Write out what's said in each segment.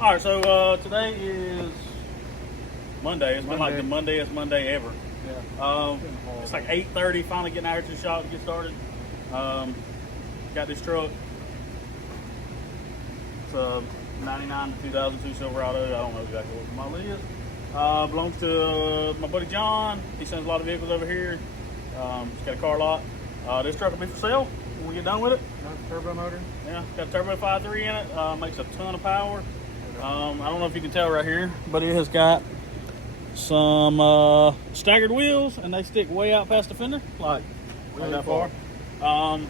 All right, so today is Monday. It's been like the Mondayest Monday ever. Yeah. It's like 8:30. Finally getting out here to the shop to get started. Got this truck. It's a 99 to 2002 Silverado. I don't know exactly what the model is. Belongs to my buddy John. He sends a lot of vehicles over here. He's got a car lot. This truck will be for sale when we get done with it. Turbo motor. Yeah, got a turbo 5.3 in it. Makes a ton of power. I don't know if you can tell right here, but it has got some staggered wheels, and they stick way out past the fender, like that far. Not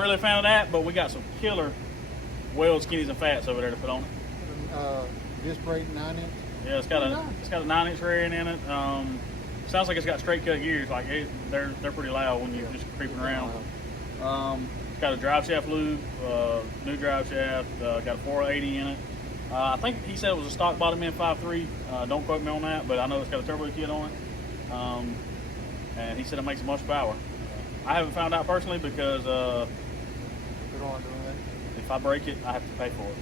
really a fan of that, but we got some killer weld skinnies and fats over there to put on it. Disc brake 9-inch. Yeah, it's got a 9-inch rear end in it. Sounds like it's got straight cut gears. Like they're pretty loud when you're just creeping around. It's got a drive shaft lube, new drive shaft. Got a 480 in it. I think he said it was a stock bottom end 5.3. Don't quote me on that, but I know it's got a turbo kit on it. And he said it makes a bunch of power. I haven't found out personally because if I break it, I have to pay for it.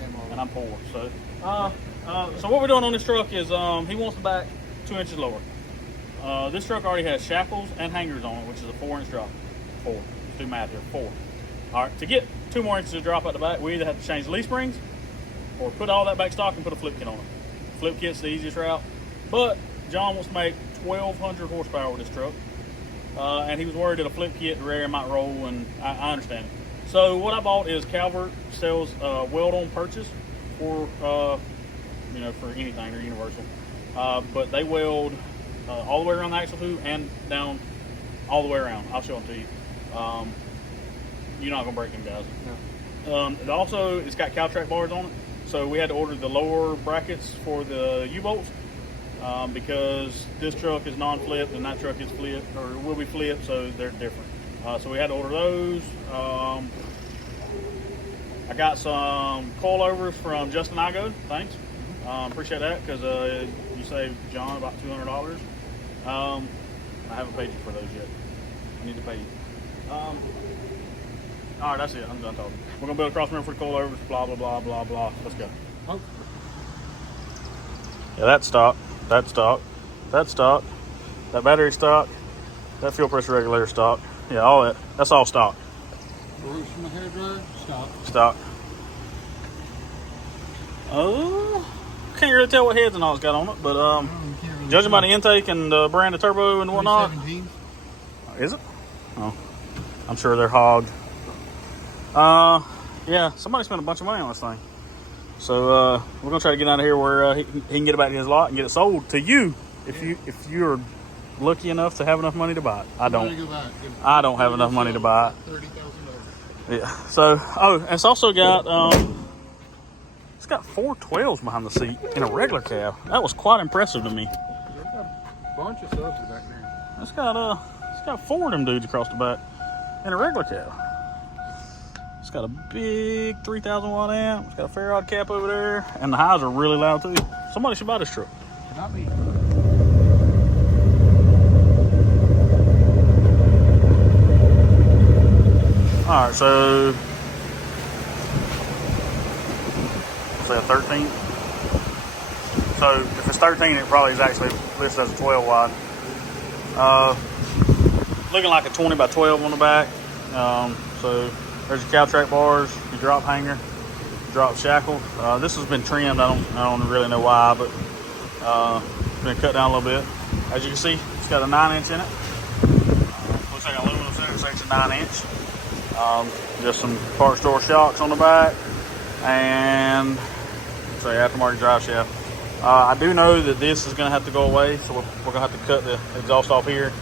Yeah. And I'm poor. So, so what we're doing on this truck is he wants the back 2 inches lower. This truck already has shackles and hangers on it, which is a 4-inch drop. 4. Let's do math here. 4. All right. To get 2 more inches of drop out the back, we either have to change the leaf springs or put all that back stock and put a flip kit on it. Flip kit's the easiest route, but John wants to make 1,200 horsepower with this truck, and he was worried that a flip kit rear might roll, and I understand it. So what I bought is Cal-Trac sells weld-on purchase for for anything or universal, but they weld all the way around the axle tube and down all the way around. I'll show them to you. You're not gonna break them, guys. No. It also, it's got Cal-Trac bars on it. So we had to order the lower brackets for the U-bolts because this truck is non-flipped and that truck is flipped, or will be flipped, so they're different. So we had to order those. I got some coilovers from Justin Igo. Thanks. Appreciate that because you saved John about $200. I haven't paid you for those yet. I need to pay you. All right, that's it. I'm done talking. We're gonna build a cross member for the coilovers. Blah blah blah blah blah. Let's go. Oh. Yeah, that's stock. That's stock. That's stock. That battery stock. That fuel pressure regulator stock. Yeah, all that. That's all stock. Roots from the hair dryer. Stock. Stock. Oh, can't really tell what heads and all it's got on it, but really judging by the intake and the brand of turbo and whatnot. 17. Is it? Oh, I'm sure they're hogged. Yeah, somebody spent a bunch of money on this thing. So we're gonna try to get out of here where he can get it back in his lot and get it sold to you if you're lucky enough to have enough money to buy it. I don't have enough money to buy it. $30,000. Yeah. So it's also got it's got 4 12s behind the seat in a regular cab. That was quite impressive to me. There's a bunch of subs back there. It's got 4 of them dudes across the back in a regular cab. It's got a big 3,000 watt amp. It's got a Farad cap over there, and the highs are really loud too. Somebody should buy this truck. Not me. All right, so say a 13. So if it's 13, it probably is actually listed as a 12 wide. Looking like a 20 by 12 on the back. So there's your Cal-Trac bars, your drop hanger, drop shackle. This has been trimmed. I don't really know why, but it's been cut down a little bit. As you can see, it's got a 9-inch in it. Looks like an aluminum center section 9-inch. Just some parts store shocks on the back, and say aftermarket drive shaft. I do know that this is going to have to go away, so we're going to have to cut the exhaust off here.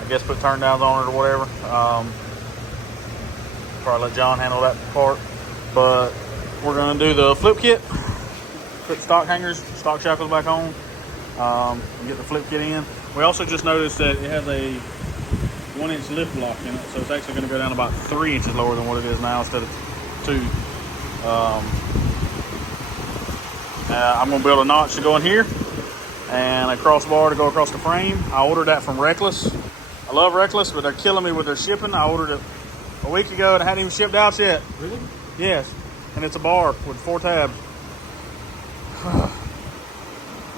I guess put turn downs on it or whatever. Probably let John handle that part. But we're going to do the flip kit. Put the stock hangers, stock shackles back on. And get the flip kit in. We also just noticed that it has a 1-inch lift block in it, so it's actually going to go down about 3 inches lower than what it is now instead of 2. I'm going to build a notch to go in here and a crossbar to go across the frame. I ordered that from Reckless. I love Reckless, but they're killing me with their shipping. I ordered it a week ago and it hadn't even shipped out yet. Really? Yes. and it's a bar with 4 tabs.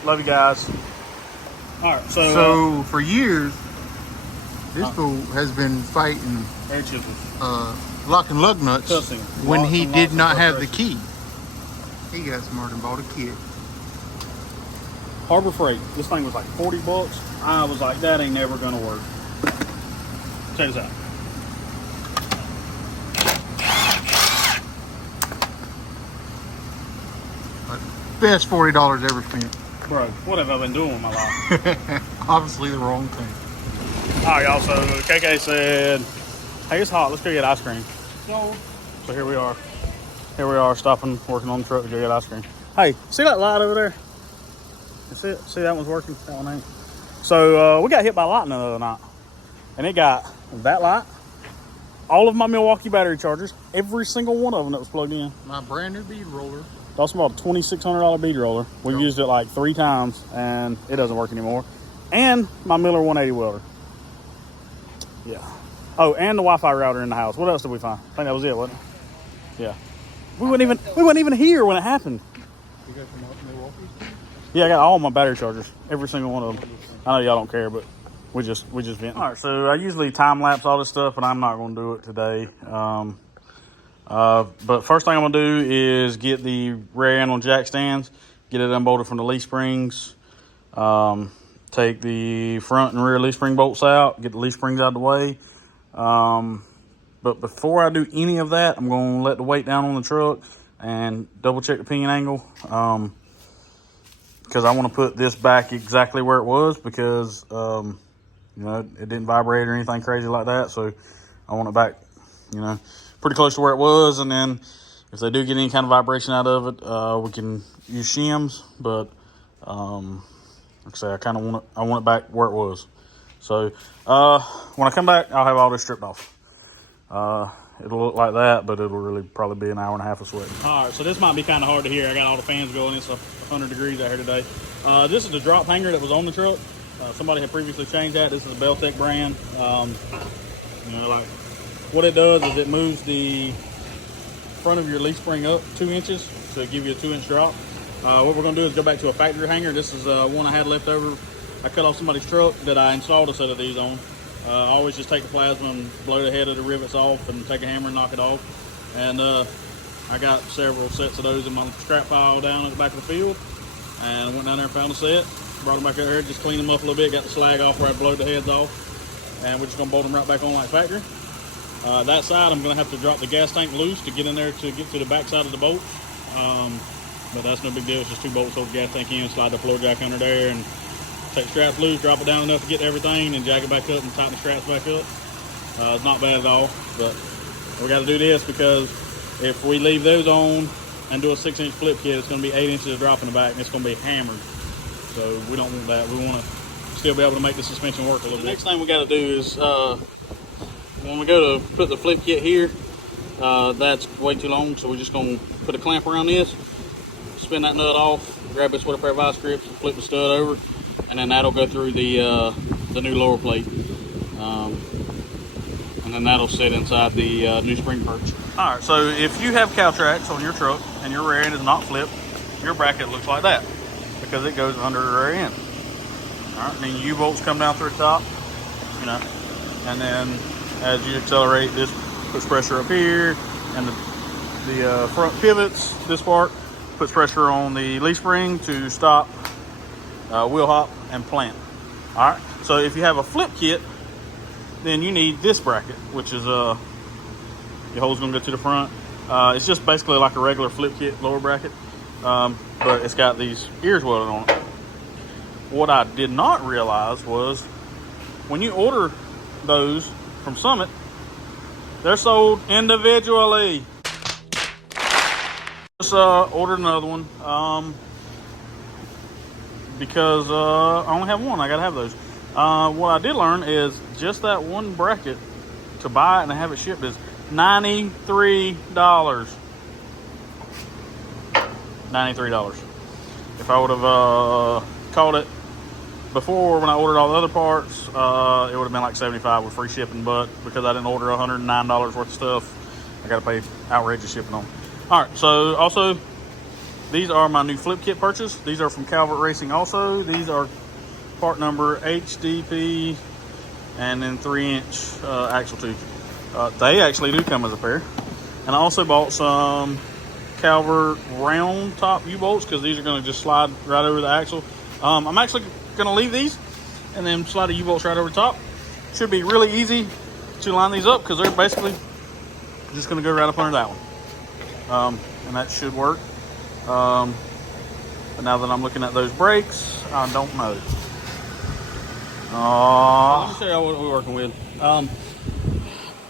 Love you guys. All right, so for years, this fool has been fighting air chisels, lock and lug nuts cussing, when he did not have the key. He got smart and bought a kit. Harbor Freight. This thing was like 40 bucks. I was like, that ain't never gonna work. Check this out. Best $40 ever spent. Bro, what have I been doing with my life? Obviously the wrong thing. All right, y'all. So KK said, hey, it's hot. Let's go get ice cream. So here we are. Here we are, stopping, working on the truck to go get ice cream. Hey, see that light over there? You see it? See that one's working? That one ain't. So we got hit by lightning the other night. And it got that light, all of my Milwaukee battery chargers, every single one of them that was plugged in. My brand new bead roller. That's about a $2,600 bead roller. We've used it like 3 times and it doesn't work anymore. And my Miller 180 welder. Yeah. Oh, and the Wi-Fi router in the house. What else did we find? I think that was it, wasn't it? Yeah. We weren't even here when it happened. You got some Milwaukee? Yeah, I got all my battery chargers, every single one of them. I know y'all don't care, but we just vent. All right, so I usually time lapse all this stuff, but I'm not going to do it today. But first thing I'm gonna do is get the rear end on jack stands, get it unbolted from the leaf springs, take the front and rear leaf spring bolts out, get the leaf springs out of the way. But before I do any of that, I'm gonna let the weight down on the truck and double check the pinion angle, because I want to put this back exactly where it was, because it didn't vibrate or anything crazy like that. So I want it back, pretty close to where it was, and then if they do get any kind of vibration out of it, we can use shims. But like I say, I want it back where it was. So when I come back, I'll have all this stripped off. It'll look like that, but it'll really probably be an hour and a half of sweat. All right, so this might be kind of hard to hear. I got all the fans going. It's 100 degrees out here today. This is the drop hanger that was on the truck. Somebody had previously changed that. This is a Beltec brand. Like what it does is it moves the front of your leaf spring up 2 inches to give you a 2-inch drop. What we're gonna do is go back to a factory hanger. This is one I had left over. I cut off somebody's truck that I installed a set of these on. I always just take the plasma and blow the head of the rivets off and take a hammer and knock it off. And I got several sets of those in my scrap pile down at the back of the field. And I went down there and found a set, brought them back out here, just cleaned them up a little bit, got the slag off where I blowed the heads off. And we're just gonna bolt them right back on like factory. That side, I'm gonna have to drop the gas tank loose to get in there to get to the back side of the bolt. But that's no big deal. It's just 2 bolts, hold the gas tank in, slide the floor jack under there, and take the straps loose, drop it down enough to get everything, and jack it back up and tighten the straps back up. It's not bad at all, but we got to do this because if we leave those on and do a 6-inch flip kit, it's going to be 8 inches of drop in the back, and it's going to be hammered. So we don't want that. We want to still be able to make the suspension work a little bit. The next thing we got to do is when we go to put the flip kit here, that's way too long, so we're just going to put a clamp around this, spin that nut off, grab this with a pair of vice grips, flip the stud over, and then that'll go through the new lower plate, and then that'll sit inside the new spring perch. All right, so if you have Cal-Tracs on your truck and your rear end is not flipped, your bracket looks like that because it goes under the rear end. All right, and then U-bolts come down through the top, and then as you accelerate, this puts pressure up here, and the front pivots, this part, puts pressure on the leaf spring to stop wheel hop and plant. All right, so if you have a flip kit, then you need this bracket, which is your hole's gonna go to the front. It's just basically like a regular flip kit lower bracket, but it's got these ears welded on it. What I did not realize was when you order those from Summit, they're sold individually. Just ordered another one because I only have one. I gotta have those. What I did learn is just that one bracket to buy it and have it shipped is $93. $93. If I would have caught it before when I ordered all the other parts, it would have been like $75 with free shipping. But because I didn't order $109 worth of stuff, I got to pay outrageous shipping on. All right, so also these are my new flip kit purchase. These are from Cal-Trac Racing also. These are part number HDP and then 3-inch axle tube. They actually do come as a pair. And I also bought some Cal-Trac round top U-bolts because these are going to just slide right over the axle. I'm actually going to leave these and then slide the U-bolts right over the top. Should be really easy to line these up because they're basically just going to go right up under that one. And that should work. But now that I'm looking at those brakes, I don't know. Let me show you what we're working with.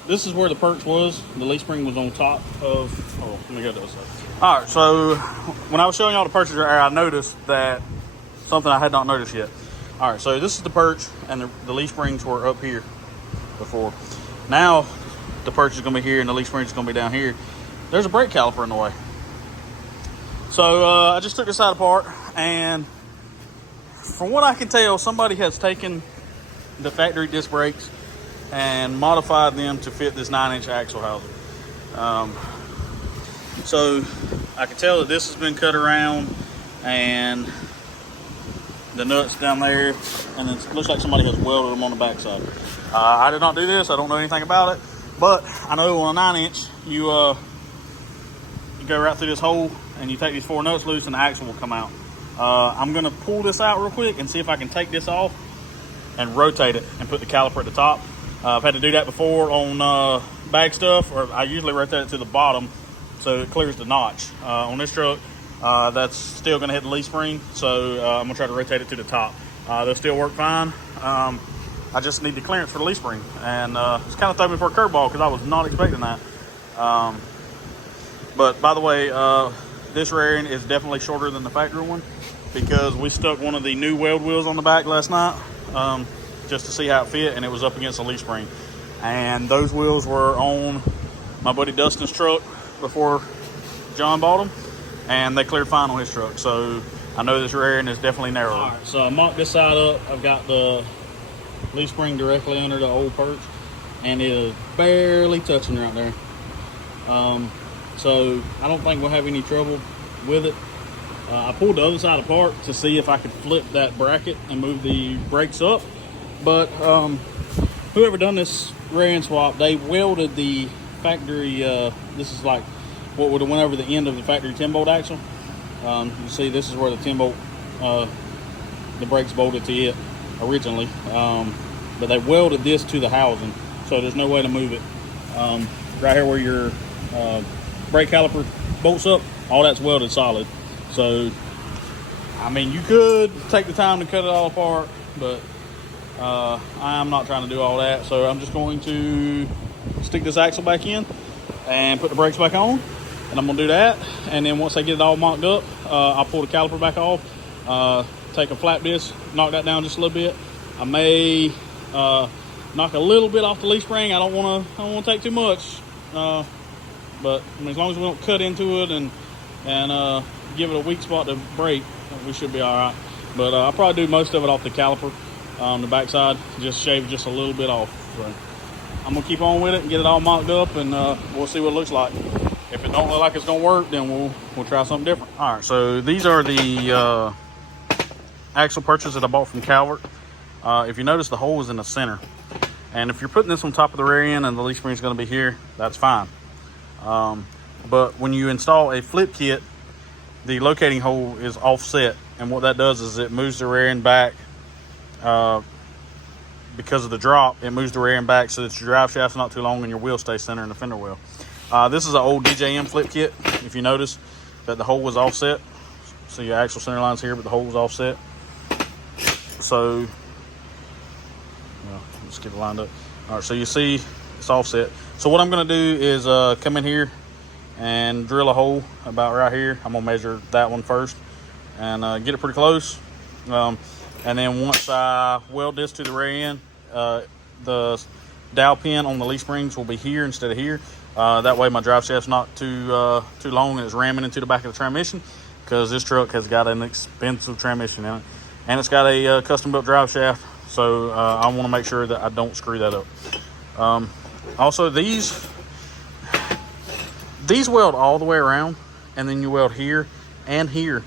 This is where the perch was. The leaf spring was on top of. Oh, let me go to this side. All right, so when I was showing y'all the perches right here, I noticed that something I had not noticed yet. All right, so this is the perch, and the leaf springs were up here before. Now the perch is going to be here, and the leaf spring is going to be down here. There's a brake caliper in the way. So I just took this side apart, and from what I can tell, somebody has taken the factory disc brakes and modified them to fit this 9-inch axle housing. So I can tell that this has been cut around, and the nuts down there, and it looks like somebody has welded them on the backside. I did not do this. I don't know anything about it, but I know on a 9-inch, you go right through this hole, and you take these 4 nuts loose, and the axle will come out. I'm going to pull this out real quick and see if I can take this off and rotate it and put the caliper at the top. I've had to do that before on bag stuff, or I usually rotate it to the bottom so it clears the notch. On this truck, that's still going to hit the leaf spring, so I'm going to try to rotate it to the top. They'll still work fine. I just need the clearance for the leaf spring, and it's kind of threw me for a curveball because I was not expecting that. But by the way, this rear end is definitely shorter than the factory one because we stuck one of the new weld wheels on the back last night just to see how it fit, and it was up against the leaf spring. And those wheels were on my buddy Dustin's truck before John bought them, and they cleared fine on his truck. So I know this rear end is definitely narrower. All right, so I mocked this side up. I've got the leaf spring directly under the old perch, and it is barely touching right there. So I don't think we'll have any trouble with it. I pulled the other side apart to see if I could flip that bracket and move the brakes up. But whoever done this rear end swap, they welded the factory, this is like what would have went over the end of the factory 10-bolt axle. You see this is where the 10-bolt, the brakes bolted to it originally. But they welded this to the housing, so there's no way to move it. Right here where your brake caliper bolts up, all that's welded solid. So, I mean, you could take the time to cut it all apart, but I'm not trying to do all that. So I'm just going to stick this axle back in and put the brakes back on, and I'm gonna do that. And then once I get it all mocked up, I'll pull the caliper back off, take a flat disc, knock that down just a little bit. I may knock a little bit off the leaf spring. I don't want to take too much, but I mean, as long as we don't cut into it and give it a weak spot to brake, we should be all right. But I'll probably do most of it off the caliper on the backside, just shave just a little bit off. So I'm gonna keep on with it and get it all mocked up, and we'll see what it looks like. If it don't look like it's gonna work, then we'll try something different. All right, so these are the axle purchases that I bought from Cal-Trac. If you notice, the hole is in the center, and if you're putting this on top of the rear end and the leaf spring is going to be here, that's fine. But when you install a flip kit, the locating hole is offset, and what that does is it moves the rear end back. Because of the drop, it moves the rear end back so that your drive shaft's not too long and your wheel stays center in the fender well. This is an old DJM flip kit. If you notice that the hole was offset, so your actual center line's here, but the hole was offset. So, well, let's get it lined up. All right, so you see it's offset. So what I'm going to do is come in here and drill a hole about right here. I'm going to measure that one first and get it pretty close. And then once I weld this to the rear end, the dowel pin on the leaf springs will be here instead of here. That way my drive shaft's not too long and it's ramming into the back of the transmission, because this truck has got an expensive transmission in it. And it's got a custom built drive shaft, so I want to make sure that I don't screw that up. Also, these these weld all the way around, and then you weld here and here.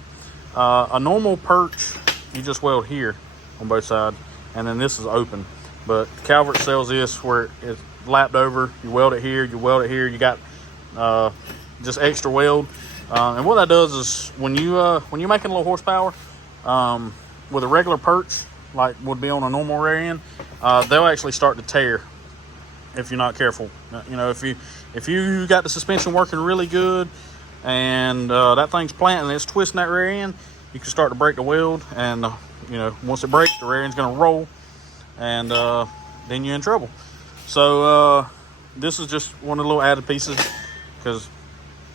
A normal perch, you just weld here on both sides, and then this is open. But Cal-Trac sells this where it's lapped over. You weld it here, you weld it here. You got just extra weld. And what that does is when you're making a little horsepower with a regular perch, like would be on a normal rear end, they'll actually start to tear if you're not careful. You know, if you got the suspension working really good and that thing's planting and it's twisting that rear end, you can start to break the weld, and you know, once it breaks, the rear end's going to roll, and then you're in trouble. So this is just one of the little added pieces because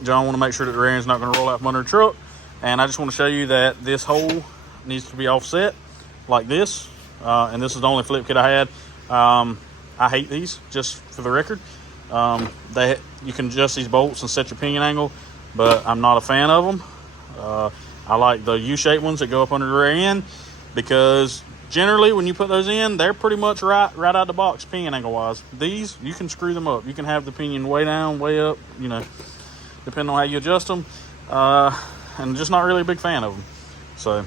John want to make sure that the rear end's not going to roll out from under the truck. And I just want to show you that this hole needs to be offset like this, and this is the only flip kit I had. I hate these, just for the record. You can adjust these bolts and set your pinion angle, but I'm not a fan of them. I like the U-shaped ones that go up under the rear end, because generally when you put those in, they're pretty much right out the box pinion angle wise. These, you can screw them up. You can have the pinion way down, way up, you know, depending on how you adjust them. And just not really a big fan of them. So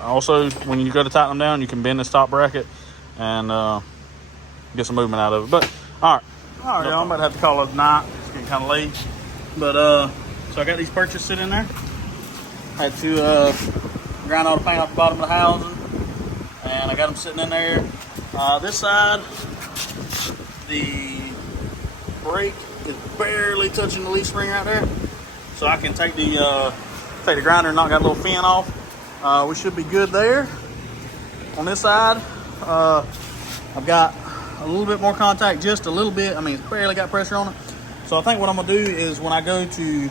also, when you go to tighten them down, you can bend this top bracket and get some movement out of it. But all right, y'all, I'm about to have to call it a night. It's getting kind of late. But so I got these perches sitting in there. I had to grind all the paint off the bottom of the housing, and I got them sitting in there. This side, the brake is barely touching the leaf spring right there, so I can take the grinder and knock that little fin off. We should be good there. On this side, I've got a little bit more contact, just a little bit. I mean, it's barely got pressure on it. So I think what I'm gonna do is when I go to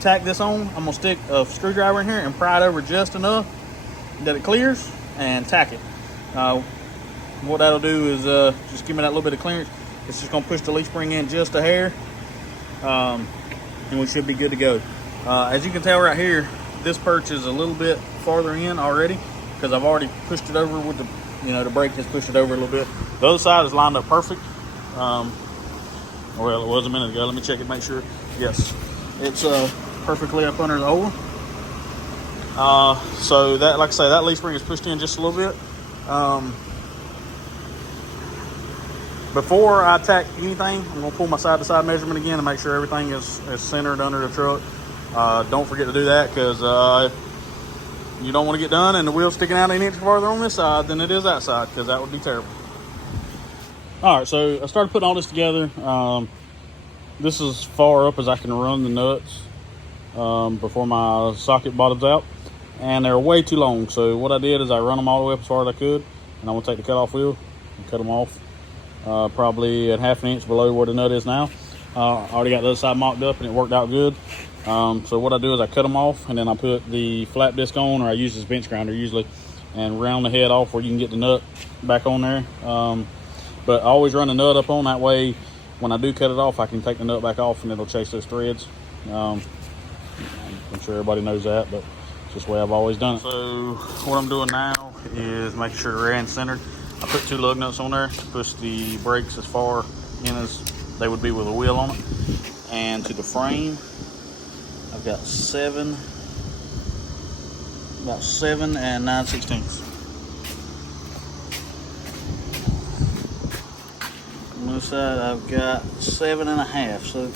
tack this on, I'm gonna stick a screwdriver in here and pry it over just enough that it clears and tack it. What that'll do is just give me that little bit of clearance. It's just gonna push the leaf spring in just a hair, and we should be good to go. As you can tell right here, this perch is a little bit farther in already because I've already pushed it over with the, you know, the brake has pushed it over a little bit. The other side is lined up perfect. Well, it was a minute ago. Let me check it, make sure. Yes, it's perfectly up under the hole. So that, like I say, that leaf spring is pushed in just a little bit. Before I tack anything, I'm gonna pull my side-to-side measurement again and make sure everything is centered under the truck. Don't forget to do that, because you don't want to get done and the wheel's sticking out an inch farther on this side than it is that side, because that would be terrible. All right, so I started putting all this together. This is as far up as I can run the nuts before my socket bottoms out, and they're way too long. So what I did is I run them all the way up as far as I could, and I'm gonna take the cutoff wheel and cut them off probably at half an inch below where the nut is now. I already got the other side mocked up and it worked out good. So what I do is I cut them off, and then I put the flat disc on, or I use this bench grinder usually, and round the head off where you can get the nut back on there. But I always run the nut up on, that way when I do cut it off, I can take the nut back off and it'll chase those threads. I'm sure everybody knows that, but it's just the way I've always done it. So what I'm doing now is making sure the rear end's centered. I put 2 lug nuts on there to push the brakes as far in as they would be with a wheel on it. And to the frame, I've got 7 and 9/16. On this side, I've got 7 1/2. So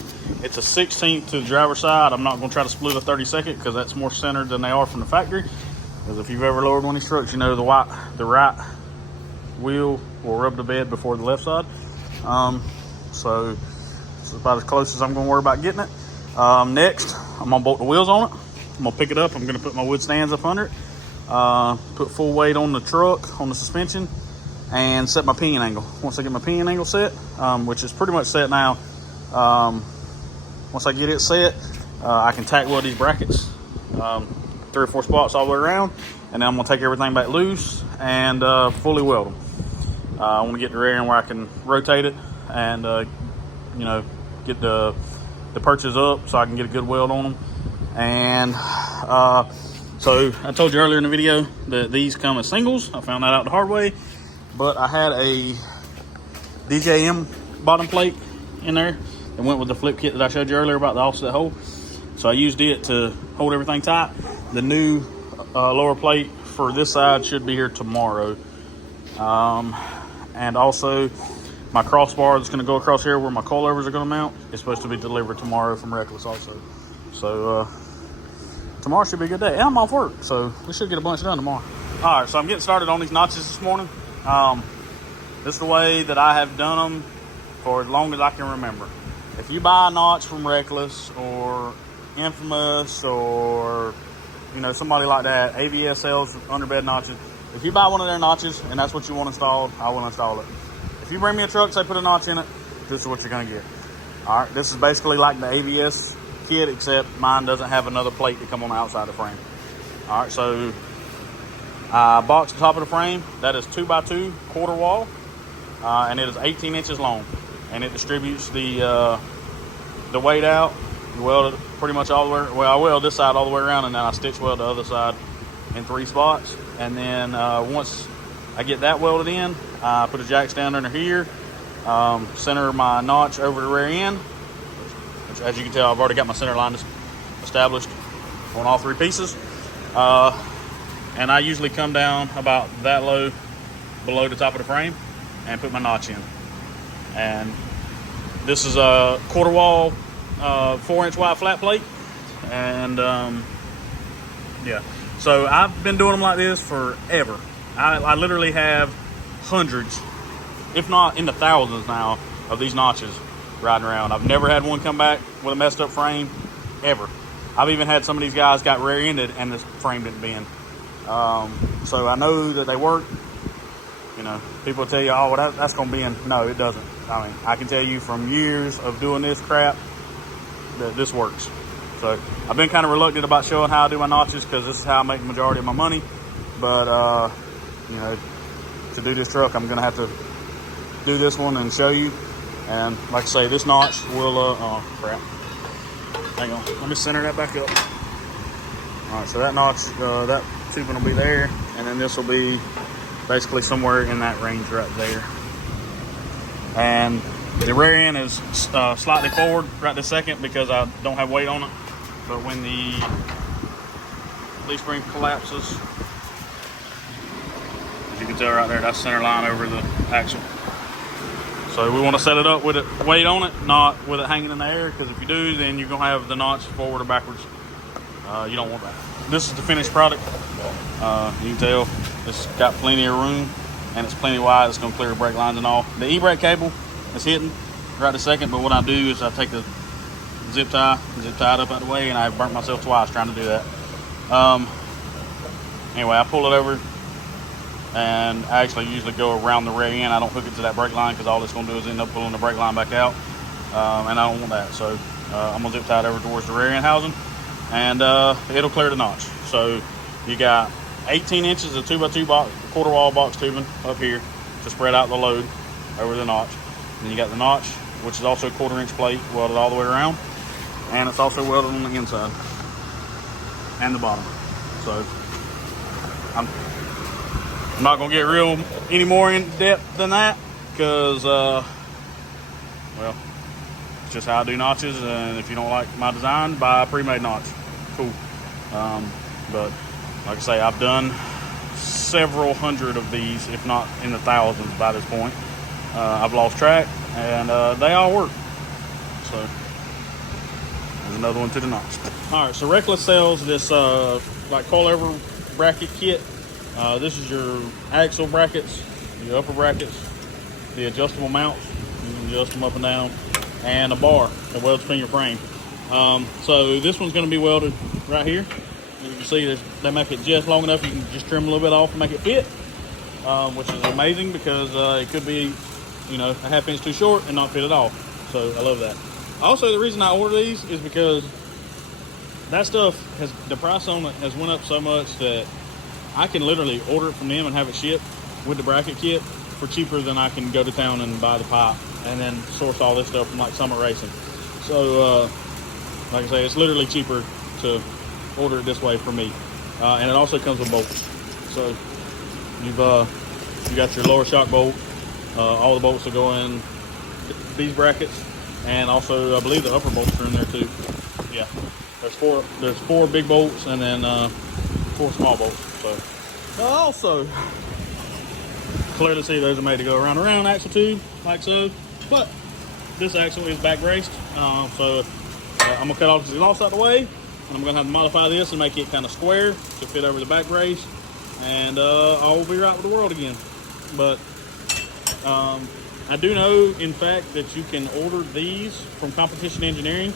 it's a 16th to the driver's side. I'm not going to try to split a 32nd because that's more centered than they are from the factory. Because if you've ever lowered one of these trucks, you know the right wheel will rub the bed before the left side. So it's about as close as I'm going to worry about getting it. Next, I'm going to bolt the wheels on it. I'm going to pick it up. I'm going to put my wood stands up under it. Put full weight on the truck, on the suspension, and set my pinion angle. Once I get my pinion angle set, which is pretty much set now, once I get it set, I can tack weld these brackets, 3 or 4 spots all the way around, and then I'm going to take everything back loose and fully weld them. I want to get the rear end where I can rotate it and you know, get the perches up so I can get a good weld on them. And so I told you earlier in the video that these come as singles. I found that out the hard way, but I had a DJM bottom plate in there It went with the flip kit that I showed you earlier about the offset hole. So I used it to hold everything tight. The new lower plate for this side should be here tomorrow. And also my crossbar that's going to go across here where my coilovers are going to mount is supposed to be delivered tomorrow from Reckless also. So tomorrow should be a good day. And I'm off work, so we should get a bunch done tomorrow. All right, so I'm getting started on these notches this morning. This is the way that I have done them for as long as I can remember. If you buy a notch from Reckless or Infamous or, you know, somebody like that, ABS sells underbed notches. If you buy one of their notches and that's what you want installed, I will install it. If you bring me a truck, say put a notch in it, this is what you're gonna get. All right, this is basically like the ABS kit, except mine doesn't have another plate to come on the outside of the frame. All right, so I boxed the top of the frame. That is 2x2 quarter wall, and it is 18 inches long, and it distributes the weight out. You weld it pretty much all the way. Well, I weld this side all the way around, and then I stitch weld the other side in 3 spots. And then once I get that welded in, I put a jack stand under here, center my notch over the rear end, which, as you can tell, I've already got my center line established on all 3 pieces. And I usually come down about that low below the top of the frame and put my notch in. And this is a quarter wall 4-inch wide flat plate. And yeah, so I've been doing them like this forever. I literally have hundreds, if not in the thousands now, of these notches riding around. I've never had one come back with a messed up frame, ever. I've even had some of these guys got rear-ended and the frame didn't bend. So I know that they work. You know, people tell you, oh, well, that's going to bend. No, it doesn't. I mean, I can tell you from years of doing this crap that this works. So I've been kind of reluctant about showing how I do my notches because this is how I make the majority of my money. But, you know, to do this truck, I'm going to have to do this one and show you. And like I say, this notch will, oh, crap. Hang on, let me center that back up. All right, so that notch, that tubing will be there, and then this will be basically somewhere in that range right there. And the rear end is slightly forward right this second because I don't have weight on it. But when the leaf spring collapses, as you can tell right there, that's center line over the axle. So we want to set it up with it weight on it, not with it hanging in the air, because if you do, then you're going to have the notch forward or backwards. You don't want that. This is the finished product. You can tell it's got plenty of room and it's plenty wide. It's going to clear the brake lines and all. The e-brake cable is hitting right this second, but what I do is I take the zip tie it up out of the way, and I burnt myself twice trying to do that. Anyway, I pull it over, and I actually usually go around the rear end. I don't hook it to that brake line because all it's going to do is end up pulling the brake line back out, and I don't want that. So I'm going to zip tie it over towards the rear end housing, and it'll clear the notch. So you got 18 inches of 2x2 quarter wall box tubing up here to spread out the load over the notch. Then you got the notch, which is also a 1/4-inch plate welded all the way around, and it's also welded on the inside and the bottom. So I'm not gonna get any more in depth than that because well, it's just how I do notches. And if you don't like my design, buy a pre-made notch. Cool. But like I say, I've done several hundred of these, if not in the thousands by this point. I've lost track, and they all work. So there's another one to the notch. All right, so Reckless sells this like coilover bracket kit. This is your axle brackets, your upper brackets, the adjustable mounts. You can adjust them up and down, and a bar that welds between your frame. So this one's going to be welded right here. As you can see, they make it just long enough you can just trim a little bit off and make it fit, which is amazing because it could be, you know, a 1/2 inch too short and not fit at all. So I love that. Also, the reason I order these is because that stuff the price on it has went up so much that I can literally order it from them and have it shipped with the bracket kit for cheaper than I can go to town and buy the pipe and then source all this stuff from like Summit Racing. So like I say, it's literally cheaper to order it this way for me. And it also comes with bolts. So you got your lower shock bolt. All the bolts will go in these brackets. and also I believe the upper bolts are in there too. Yeah, there's four big bolts and then 4 small bolts. So also clearly see those are made to go around axle tube like so, but this axle is back braced. So I'm gonna cut all this exhaust out the way, and I'm gonna have to modify this and make it kind of square to fit over the back brace, and all will be right with the world again. But I do know, in fact, that you can order these from Competition Engineering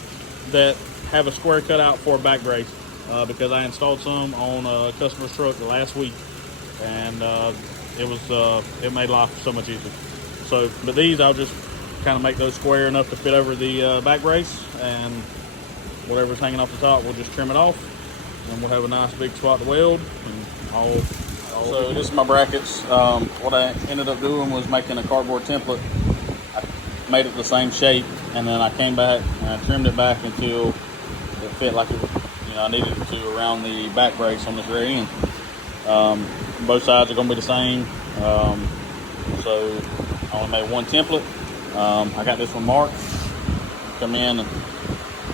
that have a square cutout for a back brace, because I installed some on a customer's truck last week, and it made life so much easier. So, but these I'll just kind of make those square enough to fit over the back brace, and whatever's hanging off the top, we'll just trim it off, and we'll have a nice big spot to weld. And all so this is my brackets. What I ended up doing was making a cardboard template. I made it the same shape, and then I came back and I trimmed it back until it fit like I needed it to around the back brace on this rear end. Both sides are going to be the same. So I only made one template. I got this one marked. Come in and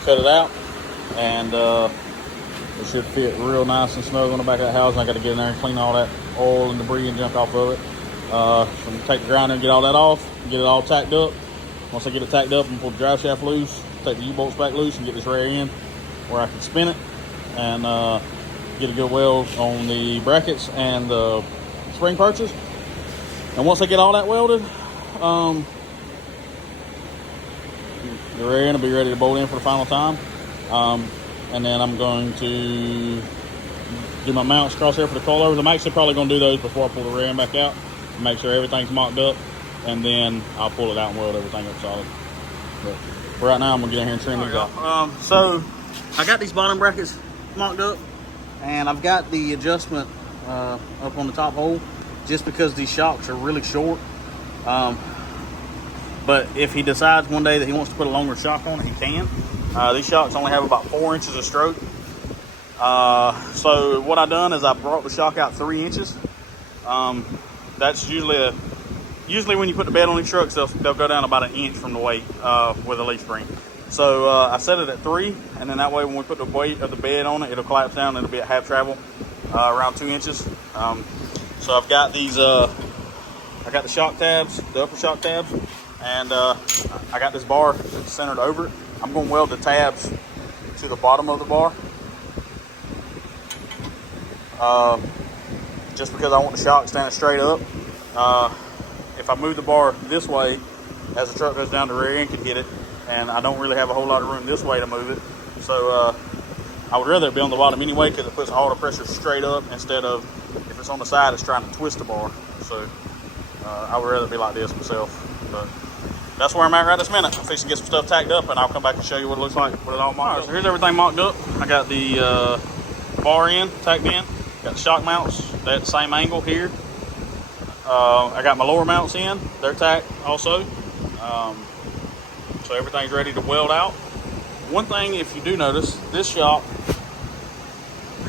cut it out, and it should fit real nice and snug on the back of that housing. I got to get in there and clean all that oil and debris and junk off of it. So I'm going to take the grinder and get all that off, get it all tacked up. Once I get it tacked up, I'm going to pull the drive shaft loose, take the U-bolts back loose, and get this rear end where I can spin it, and get a good weld on the brackets and the spring perches. And once I get all that welded, the rear end will be ready to bolt in for the final time. And then I'm going to do my mounts across there for the coilovers. I'm actually probably going to do those before I pull the rear end back out, and make sure everything's mocked up, and then I'll pull it out and weld everything up solid. But for right now, I'm going to get in here and trim these out. So I got these bottom brackets mocked up, and I've got the adjustment up on the top hole just because these shocks are really short. But if he decides one day that he wants to put a longer shock on it, he can. These shocks only have about 4 inches of stroke. So what I've done is I brought the shock out 3 inches. That's usually when you put the bed on these trucks, they'll go down about 1 inch from the weight with a leaf spring. So I set it at 3, and then that way when we put the weight of the bed on it, it'll collapse down and it'll be at half travel, around 2 inches. So I've got these, I got the shock tabs, the upper shock tabs, and I got this bar that's centered over it. I'm going to weld the tabs to the bottom of the bar, just because I want the shock standing straight up. If I move the bar this way, as the truck goes down, the rear end can hit it, and I don't really have a whole lot of room this way to move it. So I would rather it be on the bottom anyway, because it puts all the pressure straight up instead of, if it's on the side, it's trying to twist the bar. So I would rather it be like this myself. But that's where I'm at right this minute. I'm fixing to get some stuff tacked up, and I'll come back and show you what it looks like with it all mocked up. So here's everything mocked up. I got the bar end tacked in. Got the shock mounts at the same angle here. I got my lower mounts in. They're tacked also. So everything's ready to weld out. One thing, if you do notice, this shock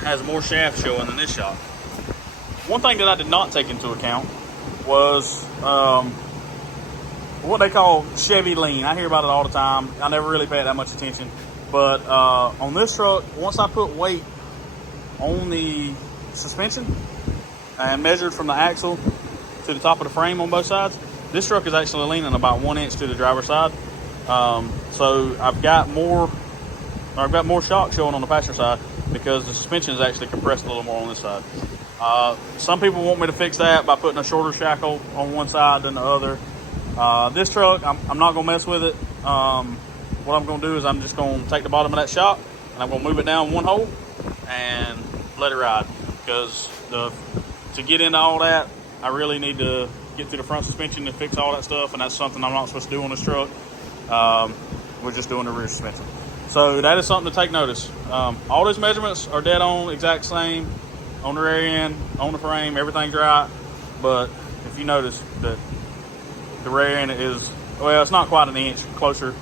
has more shaft showing than this shock. One thing that I did not take into account was what they call Chevy lean. I hear about it all the time. I never really paid that much attention. But on this truck, once I put weight on the suspension and measured from the axle to the top of the frame on both sides, this truck is actually leaning about 1 inch to the driver's side. So I've got more shock showing on the passenger side because the suspension is actually compressed a little more on this side. Some people want me to fix that by putting a shorter shackle on one side than the other. This truck, I'm not going to mess with it. What I'm going to do is I'm just going to take the bottom of that shock and I'm going to move it down one hole and let it ride. Because to get into all that, I really need to get to the front suspension to fix all that stuff, and that's something I'm not supposed to do on this truck. We're just doing the rear suspension. So that is something to take notice. All those measurements are dead on, exact same on the rear end, on the frame, everything's right. But if you notice that the rear end is, well, it's not quite 1 inch closer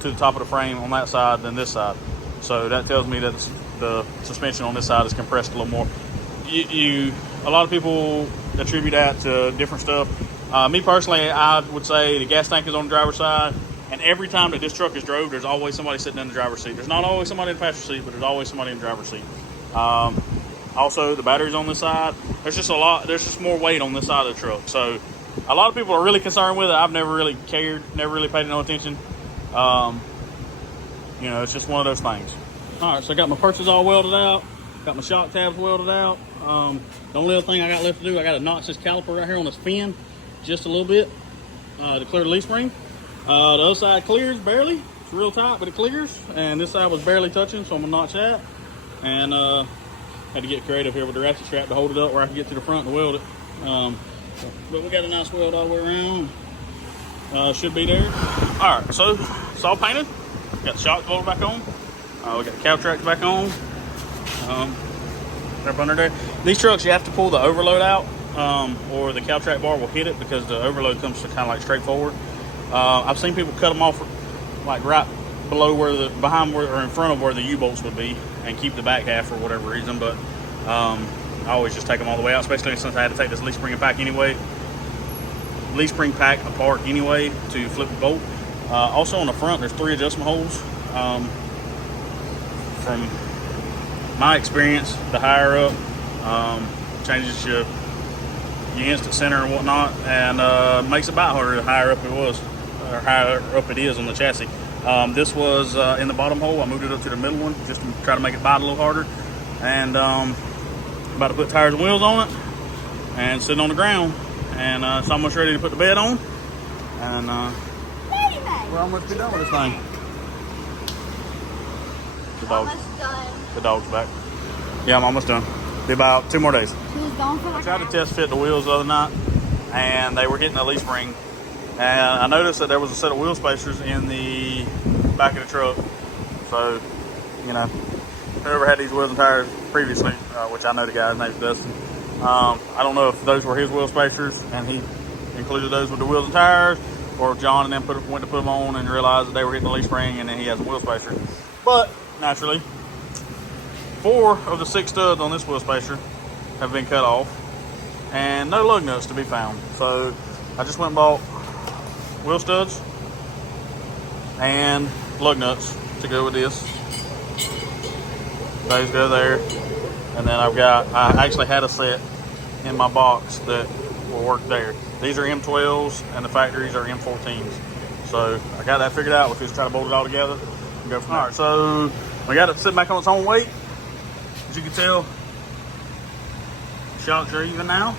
to the top of the frame on that side than this side. So that tells me that the suspension on this side is compressed a little more. A lot of people attribute that to different stuff. Me personally, I would say the gas tank is on the driver's side, And every time that this truck is drove, there's always somebody sitting in the driver's seat. There's not always somebody in the passenger seat, but there's always somebody in the driver's seat. Also, the batteries on this side, there's just more weight on this side of the truck. So a lot of people are really concerned with it. I've never really cared, never really paid no attention. You know, it's just one of those things. All right, so I got my purses all welded out. Got my shock tabs welded out. The only other thing I got left to do, I got to notch this caliper right here on this fin just a little bit to clear the leaf spring. The other side clears barely. It's real tight, but it clears. And this side was barely touching, so I'm gonna notch that. And had to get creative here with the ratchet strap to hold it up where I can get to the front and weld it. But we got a nice weld all the way around. Should be there. All right, so it's all painted. Got the shock bolted back on. We got the Cal-Trac back on. Up under there. These trucks, you have to pull the overload out, or the Cal-Trac bar will hit it because the overload comes to kind of like straight forward. I've seen people cut them off like right below or in front of where the U-bolts would be, and keep the back half for whatever reason. But I always just take them all the way out, especially since I had to take this leaf spring pack apart anyway to flip the bolt. Also on the front, there's 3 adjustment holes. From my experience, the higher up changes your instant center and whatnot, and makes it bite harder the higher up it was, or higher up it is on the chassis. This was in the bottom hole. I moved it up to the middle one just to try to make it bite a little harder. And about to put tires and wheels on it, and sitting on the ground, and it's almost ready to put the bed on. And we're almost be done with this thing. The dog's back. Yeah, I'm almost done. Be about 2 more days. I tried to test fit the wheels the other night, and they were hitting the leaf spring. And I noticed that there was a set of wheel spacers in the back of the truck. So, you know, whoever had these wheels and tires previously, which I know the guy's name is Dustin, I don't know if those were his wheel spacers and he included those with the wheels and tires, or if John and them went to put them on and realized that they were hitting the leaf spring and then he has a wheel spacer. But naturally, 4 of the 6 studs on this wheel spacer have been cut off, and no lug nuts to be found. So I just went and bought wheel studs and lug nuts to go with this. Those go there, and then I actually had a set in my box that will work there. These are M12s and the factories are M14s. So I got that figured out. We'll just try to bolt it all together and go from there. All right, so we got it sitting back on its own weight. As you can tell, shocks are even now.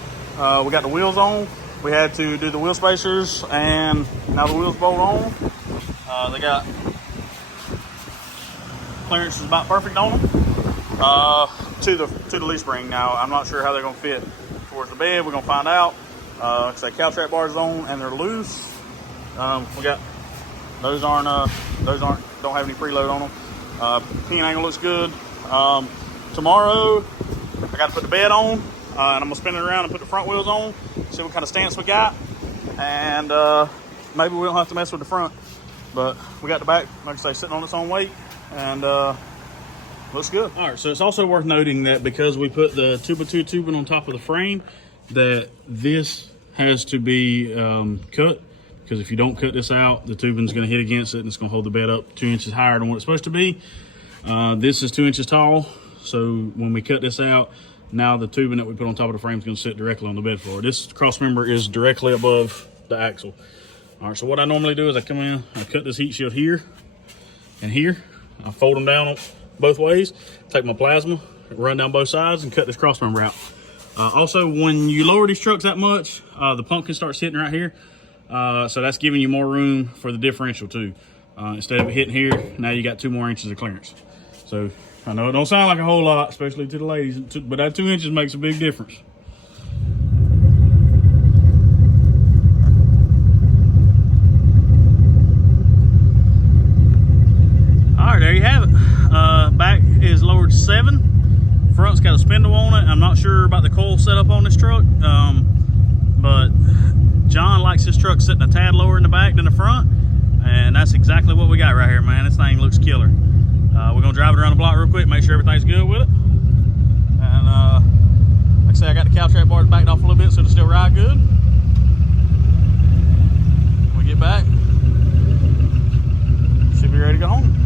We got the wheels on. We had to do the wheel spacers, and now the wheels bolt on. They got clearance is about perfect on them. To the leaf spring. Now I'm not sure how they're gonna fit towards the bed. We're gonna find out. Like I say, Cal-Trac bars on and they're loose. We got those don't have any preload on them. Pin angle looks good. Tomorrow I got to put the bed on, and I'm gonna spin it around and put the front wheels on, see what kind of stance we got, and maybe we don't have to mess with the front, but we got the back, like I say, sitting on its own weight, and looks good. All right, so it's also worth noting that because we put the 2x2 tubing on top of the frame, that this has to be cut, because if you don't cut this out, the tubing's going to hit against it and it's going to hold the bed up 2 inches higher than what it's supposed to be. This is 2 inches tall, so when we cut this out, now the tubing that we put on top of the frame is going to sit directly on the bed floor. This cross member is directly above the axle. All right, so what I normally do is I come in, I cut this heat shield here and here. I fold them down both ways, take my plasma, run down both sides, and cut this cross member out. Also, when you lower these trucks that much, the pumpkin starts hitting right here. So that's giving you more room for the differential too. Instead of it hitting here, now you got 2 more inches of clearance. So I know it don't sound like a whole lot, especially to the ladies, but that 2 inches makes a big difference. All right, there you have it. Back is lowered to 7. Front's got a spindle on it. I'm not sure about the coil setup on this truck, but John likes this truck sitting a tad lower in the back than the front, and that's exactly what we got right here, man. This thing looks killer. We're gonna drive it around the block real quick, make sure everything's good with it. And like I say, I got the Cal-Trac bars backed off a little bit so it'll still ride good. When we get back, be ready to go home.